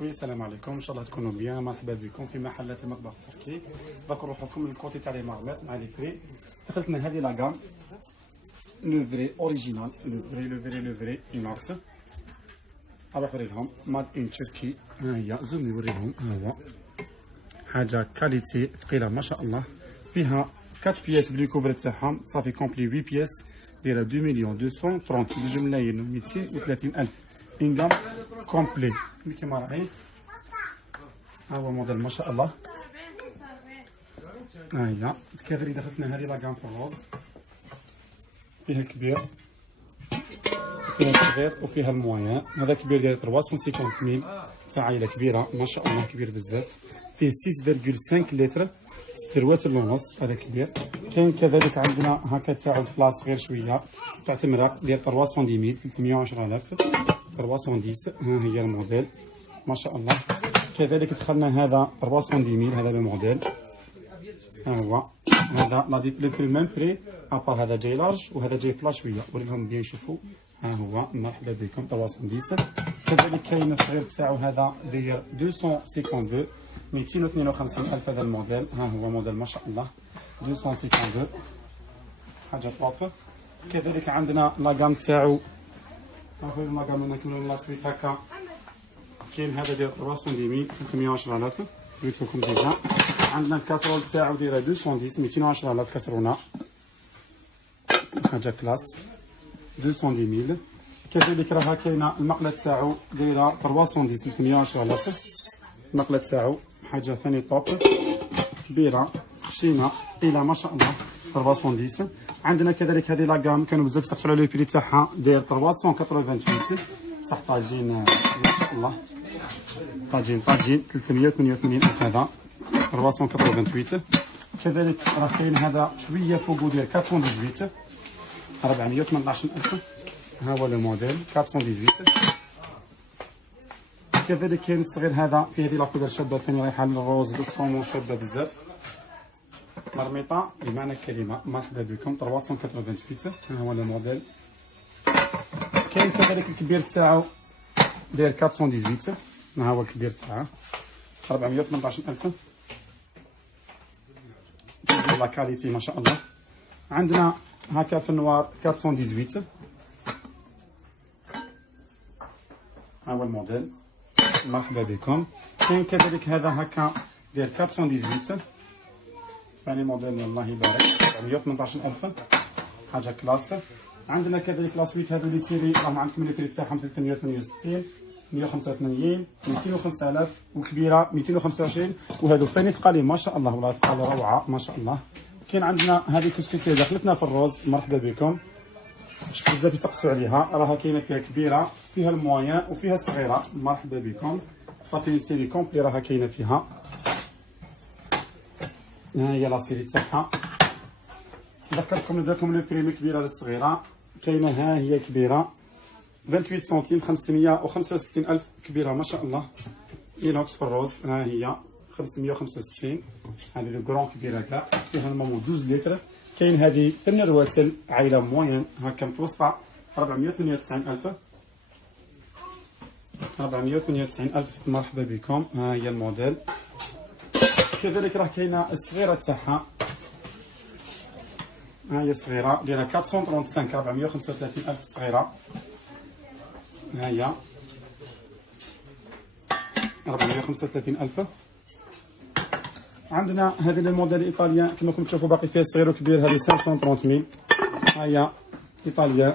السلام عليكم، ان شاء الله تكونوا بيان. مرحبا بكم في محلات المطبخ التركي. باك نروح لكم للكوتي تاع لي مارميت مع لي بري. دخلتنا هذه لاكام لو فري اوريجينال، لو فري اينوكس. راح نوري لهم ماد ان تركي. ها هي زوم نوري لهم. ها هو حاجه كاليتي ثقيله ما شاء الله. فيها 4 بياس بلي كوفر تاعهم صافي كومبلي 8 بياس دايره 2 مليون 230 2 ملايين 230 الف انغام كومبلي كيما راهي. ها هو الموديل ما شاء الله. ها هي كذلك دخلتنا هذه لاكام في الروز، فيها الكبير وفيها الصغير وفيها المويان. هذا كبير داير 350 تاع عائله كبيره ما شاء الله، كبير بزاف. فيه 6.5 لتر 6 ونص، هذا كبير. كاين كذلك عندنا هكا تاع البلاص صغير شويه تاع تمراق داير 310 310,000 310. ها هي الموديل ما شاء الله. كذلك دخلنا هذا 410 هذا لو موديل. ها هو هذا لا دي بلي ميم بري ابار، هذا جاي لارج وهذا جاي بلا شويه. وريهم بيان يشوفوا. ها هو مرحبا بكم 310. كذلك كاين الصغير تاعو هذا داير 252 252 الف هذا الموديل. ها هو موديل ما شاء الله 252 حاجه طوب. كذلك عندنا لاكام تاعو هاكا لاكام نكملوا لا سويت هكا. كاين هذا داير 310 310,000 قلت لكم ديجا. عندنا الكاسرول تاعو دايره 210 210,000 كسرونه، حاجه كلاس 210,000. كذلك راها كاينه المقله تاعو دايره 310 310,000. المقله تاعو حاجه ثاني طوب كبيره خشينه الى ما شاء الله 310. عندنا كذلك هذه لاكام كانوا بزاف سقسوا على لو بري تاعها داير 388 بصح طاجين ما شاء الله. طاجين 388 الف هذا 388. كذلك راه كاين هذا شويه فوقو داير 418 418 الف. ها هو الموديل 418. كذلك كاين الصغير هذا في هذه لاكولور شابه ثاني رايحه للروز بالصومو شابه بزاف مرميطه بمعنى الكلمه. مرحبا بكم 388. ها هو الموديل. كاين كذلك الكبير تاعو داير 418. ها هو الكبير تاعه 418 الف. لا كاليتي ما شاء الله. عندنا هكا في النوار 418. ها هو الموديل مرحبا بكم. كاين كذلك هذا هكا داير 418 ثاني موديل الله يبارك 418 الف حاجه كلاس. عندنا كذلك لاسويت هذو لي سيري راهم عندكم لي بري تاعهم 368 185 205,000 وكبيره 225. وهذو ثاني ثقالين ما شاء الله والله ثقال روعه ما شاء الله. كاين عندنا هذه كسكسيه دخلتنا في الروز مرحبا بكم. شكون بزاف يسقسوا عليها، راها كاينه فيها كبيره فيها المويان وفيها الصغيره. مرحبا بكم صافي سيري كومبلي راها كاينه فيها. ها هي لا سيري تاعها. نذكركم نديرلكم لو بريمي كبيره للصغيره. كاينه ها هي كبيره 28 سنتيم 565 الف كبيره ما شاء الله اينوكس في الروز. ها هي 565 هذه لو كرون كبيره كاع فيها المامو 12 لتر. كاين هذه 8 رواسل عائله موين هكا متوسطه 498 الف 498 الف. مرحبا بكم. ها هي الموديل. كذلك راه كاينه الصغيره تاعها. ها هي الصغيره دايره 435 435 الف الصغيره. ها هي 435 الف. عندنا هذه الموديل ايطاليان كما راكم تشوفوا باقي فيها الصغير والكبير. هذه 530,000 ها هي ايطاليان.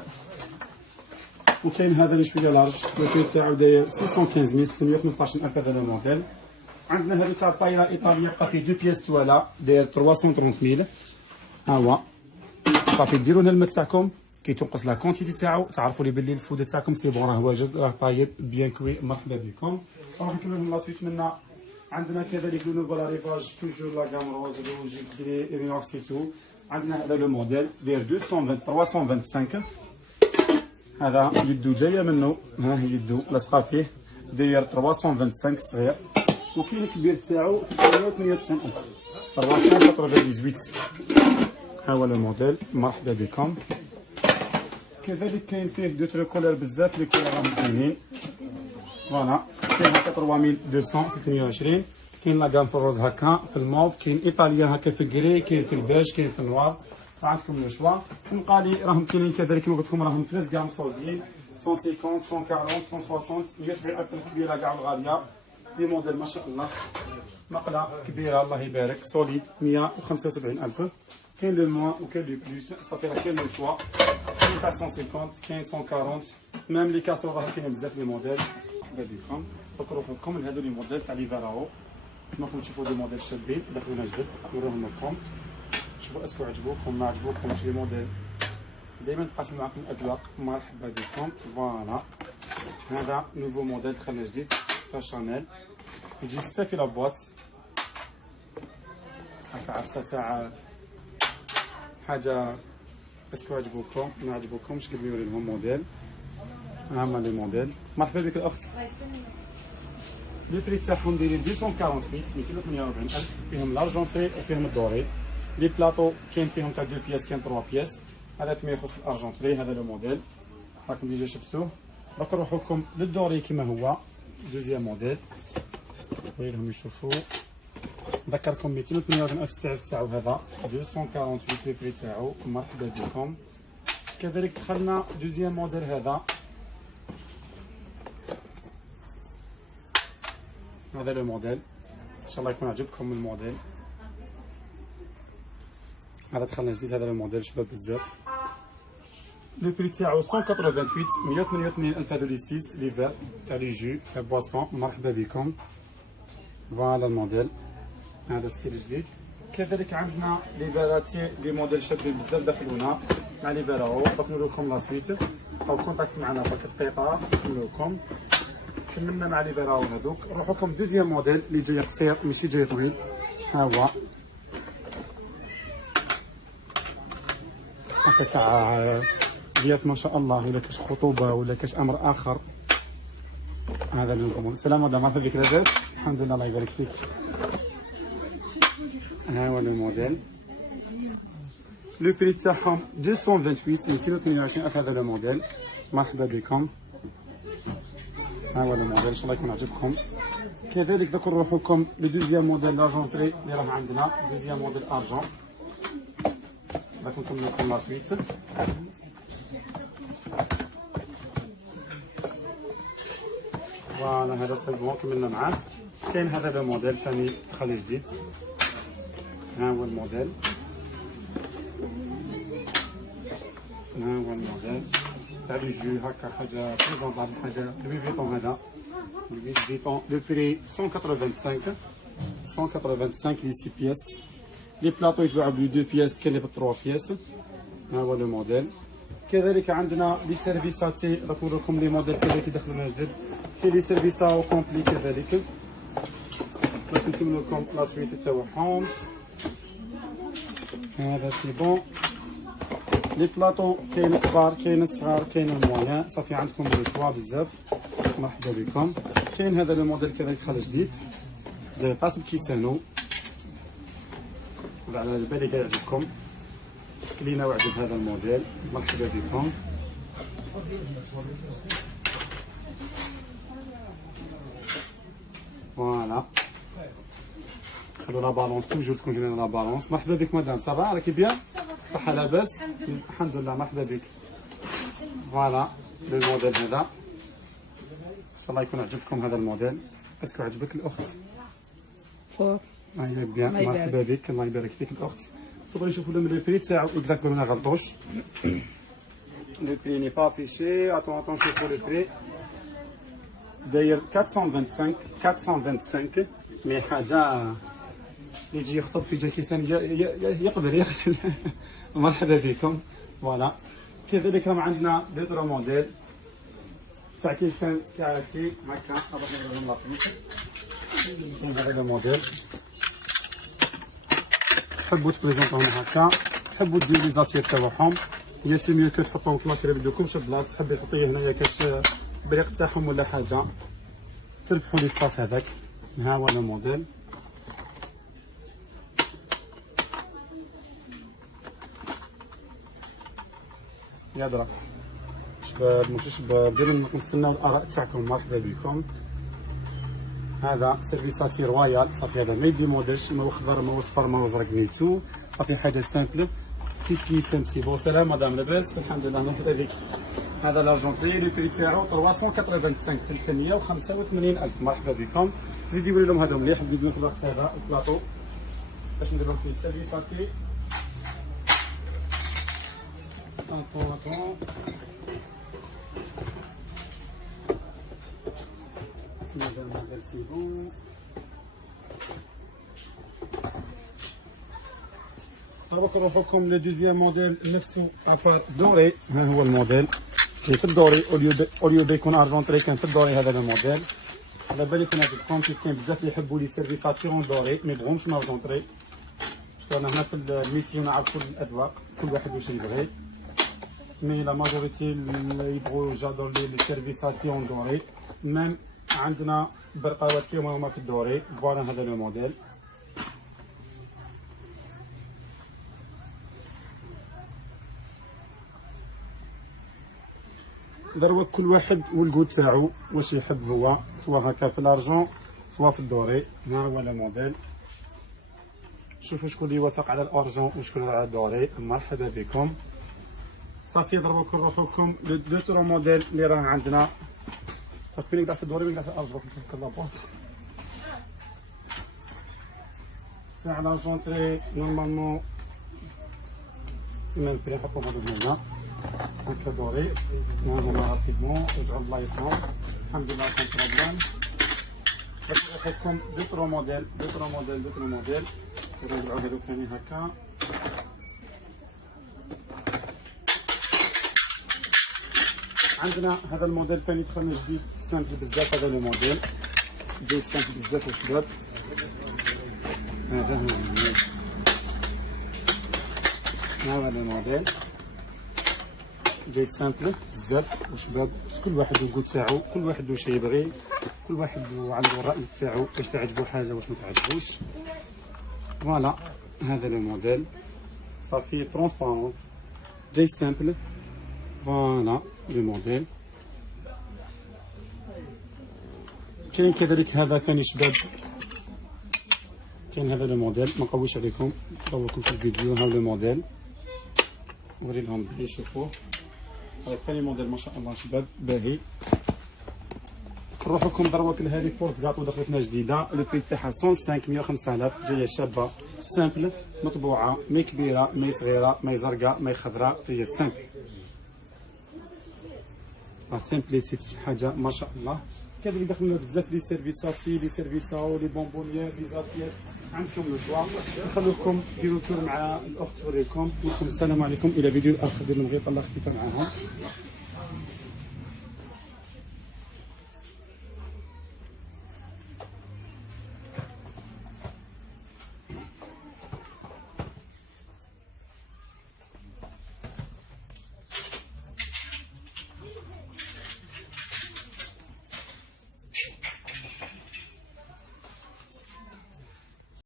وكاين هذا اللي شويه لارج البري تاعو داير 615 615 الف هذا الموديل. عندنا هذا تاع طايره ايطاليه بقى فيه 2 بياس توالة داير 330,000. ها هو صافي ديروا لنا الماء تاعكم كي تنقص لا كونتيتي تاعو تعرفوا لي باللي الفود تاعكم سي بون راه واجد راه طايب بيان كوي. مرحبا بكم. راح نكملوا لا سويت منا. عندنا كذلك لو نوفو لا ريفاج توجور لا غام روز روج كري اينوكس تو. عندنا هذا لو موديل داير 325 هذا يدو جايه منه. ها هي يدو لاصقه فيه داير 325 صغير. وكاين الكبير تاعو 398 الف 398. ها هو الموديل مرحبا بكم. كذلك كاين فيه دو ترو كولور بزاف لي كولور راهم زوينين. فوالا كاين هكا 3223. كاين لا غام في الروز هكا في الموف، كاين ايطاليا هكا في الكري، كاين في البيج، كاين في النوار، عندكم لو شوا. نبقى لي راهم كاينين كذلك كما قلت لكم راهم 13 غام سولدين 150 140 160 170 الف كبيره كاع الغاليه. دي موديل ما شاء الله مقله كبيره الله يبارك سوليد 175 الف. كاين لو موان وكاين لو بلوس صافي راه كاين لو شوا. كاين تاع 150 كاين 140 ميم لي كاسور راه كاين بزاف لي موديل. مرحبا بكم. دوك نروحو لكم لهادو لي موديل تاع لي فيراو. كما راكم تشوفوا دي موديل شابين داخلين جدد نوريهم لكم. شوفوا اسكو عجبوكم ما عجبوكمش لي موديل. دائما نقاسم معكم الاذواق. مرحبا بكم. فوالا هذا نوفو موديل دخلنا جديد تاع شانيل يجي 6 في لابواط هكا عرسه تاع حاجه. اسكو عجبوكم ما عجبوكمش قبل نوري لهم موديل. هما لي موديل. مرحبا بك الاخت. لي بري تاعهم دايرين 248 248 الف. فيهم لارجونتري وفيهم الدوري. لي بلاطو كاين فيهم تاع 2 بياس كاين 3 بياس. هذا فيما يخص الارجونتري هذا لو موديل راكم ديجا شفتوه. دوك نروحو لكم للدوري كيما هو دوزيام موديل ويرهم يشوفوا. نذكركم 248 الف السعر تاعو هذا 248 لي بري تاعو. مرحبا بكم. كذلك دخلنا دوزيام موديل هذا لو موديل ان شاء الله يكون عجبكم الموديل هذا. دخلنا جديد هذا الموديل شباب بزاف. لو بري تاعو 188 188 الف. هذو لي 6 لي فير تاع لي جو تاع بواسون. مرحبا بكم. فوالا الموديل هذا ستيل جديد. كذلك عندنا لي فيراتي لي موديل شابين بزاف دخلونا مع لي فيراو. دوك نوريكم لا سويت او كونتاكت معنا باك دقيقه نوريكم. كملنا مع لي فيراو هذوك. نروحو لكم دوزيام موديل اللي جاي قصير ماشي جاي طويل. ها هو هكا تاع ديال ما شاء الله ولا كاش خطوبه ولا كاش امر اخر. هذا اللي نقول. السلام عليكم. مرحبا بك لاباس؟ الحمد لله الله يبارك فيك. ها هو الموديل. لو بري تاعهم 228 228 الف. هذا الموديل. مرحبا بكم. ها هو الموديل ان شاء الله يكون عجبكم. كذلك دوك نروحو لكم لدوزيام موديل لارجونتري اللي راه عندنا دوزيام موديل ارجون. دوك نكمل لكم لا سويت. فوالا هذا سي بون كملنا معاه. كاين هذا لو موديل ثاني دخل جديد. ها هو الموديل. ها هو الموديل تاع لي جو هكا حاجه بريزونطابل حاجه لوي فيتون. هذا لوي فيتون لو بري 185 لي 6 بياس. لي بلاطو يتباعوا ب 2 بياس كاين اللي ب 3 بياس. ها هو لو موديل. كذلك عندنا لي سيرفيساتي راكم لكم لي موديل كذلك يدخلونا جدد. كاين لي سيرفيسا كومبلي كذلك. راح نكمل لكم لا سويت تاعهم. هذا سي بون. لي بلاطو كاين الكبار كاين الصغار كاين المويان. صافي عندكم لو شوا بزاف. مرحبا بكم. كاين هذا لو موديل كذلك خرج جديد داير طاس بكيسانو. على بالي كيعجبكم لينا وعجب هذا الموديل. مرحبا بكم. فوالا خلو لا بالونس توجور تكون لنا لا بالونس. مرحبا بك مدام. صافا راكي بيان؟ صحة لاباس؟ الحمد لله. مرحبا بك. فوالا لو موديل هذا ان شاء الله يكون عجبكم هذا الموديل. اسكو عجبك الاخت؟ هيا بيان. مرحبا بك. الله يبارك فيك الاخت. تبغي نشوفوا لهم لو بري تاعو اكزاكت ما غلطوش. لو بري ني با افيشي. اتون شوفوا لو بري داير 425 مي حاجه يجي يخطب في جاكيستان يقدر. مرحبا بكم. فوالا كذلك راهم عندنا دوطرا موديل تاع كيسان تاعتي هكا. كاين هذا الموديل. تحبوا تبريزونطوهم هكا تحبوا ديروا لي زاسيت تاعهم يا سي ميو كو تحطوهم كما قريب لكم شي بلاصه. تحبي تحطيه هنايا كاش بريق تاعهم ولا حاجه تربحوا ليسباس هذاك. ها هو الموديل. يا درا شباب ماشي شباب، ديما نستناو الاراء تاعكم. مرحبا بكم. هذا سيرفيساتي رويال صافي، هذا ما يديمودش، ما هو خضر ما هو صفر ما هو زرق نيتو، صافي حاجه سامبل تيسكي سامبسي. بون سلام مدام لاباس؟ الحمد لله مرحبا بك. هذا لارجونتري لو بري تاعو 385 385,000. مرحبا بكم. زيدي ولي لهم هذو مليح. نزيدو في الوقت هذا البلاطو باش ندير لهم فيه سيرفيساتي. اتون مازال سي بون. دابا نروحوكم لدوزيام موديل نفسه افار دوري. ها هو الموديل كاين في الدوري، اوليو بيكون ارجونتري كان في الدوري. هذا الموديل على بالي كنا عندكم كاين بزاف اللي يحبوا لي سيرفيساتيون دوري ما يبغوهمش ارجونتري. شفتوا انا هنا في الميسيون نعرفوا الاذواق كل واحد واش يبغي، مي لا ماجوريتي اللي يبغوا جادور لي سيرفيساتيون دوري. ميم عندنا برقاوات كيما هما في الدوري. فوالا هذا لو موديل. دروك كل واحد والكود تاعو واش يحب هو، سواء هكا في الارجون سواء في الدوري. ها هو لو موديل. شوفوا شكون اللي يوافق على الارجون وشكون على الدوري. مرحبا بكم. صافي دروك نروحوكم لو ترو موديل اللي راه عندنا. فين يقطع في الدوري ويقطع في الارجون نفك لابوط تاع لارجونتري. نورمالمون ميم بري نحطو هادو هنا هكا دوري. نعملو رابيدمون رجعو لبلايصهم. الحمد لله كون بروبليم. باش نروحوكم دو ترو موديل نرجعو هادو ثاني هكا. عندنا هذا الموديل ثاني دخلنا جديد سامبل بزاف. هذا الموديل جاي سامبل بزاف الشباب. هذا هو الموديل جاي سامبل بزاف وشباب. كل واحد والكود تاعو، كل واحد واش يبغي، كل واحد عنده الراي تاعو واش تعجبو حاجه واش ما تعجبوش. فوالا هذا الموديل صافي ترونسبارونت جاي سامبل. فوالا لو موديل. كاين كذلك هذا ثاني شباب، كاين هذا لو موديل. ما نقويش عليكم نصوركم في الفيديو. ها لو موديل نوري لهم يشوفوه. هذا ثاني موديل ما شاء الله شباب باهي. نروحوكم دروك لهذه بورت زاطو دخلتنا جديده. لو بري تاعها 105,000 جايه شابه سامبل مطبوعه، مي كبيره مي صغيره مي زرقاء مي خضراء، هي سامبل. لا سيمبليسيتي حاجه ما شاء الله. كذلك دخلنا بزاف لي سيرفيساتي لي سيرفيساو لي بونبونيير لي زاتيات. عندكم لو شوا. نخليكم ديروا تور مع الاخت توريكم. نقول لكم السلام عليكم الى فيديو اخر ديال المغيط. الله يخليكم معاهم.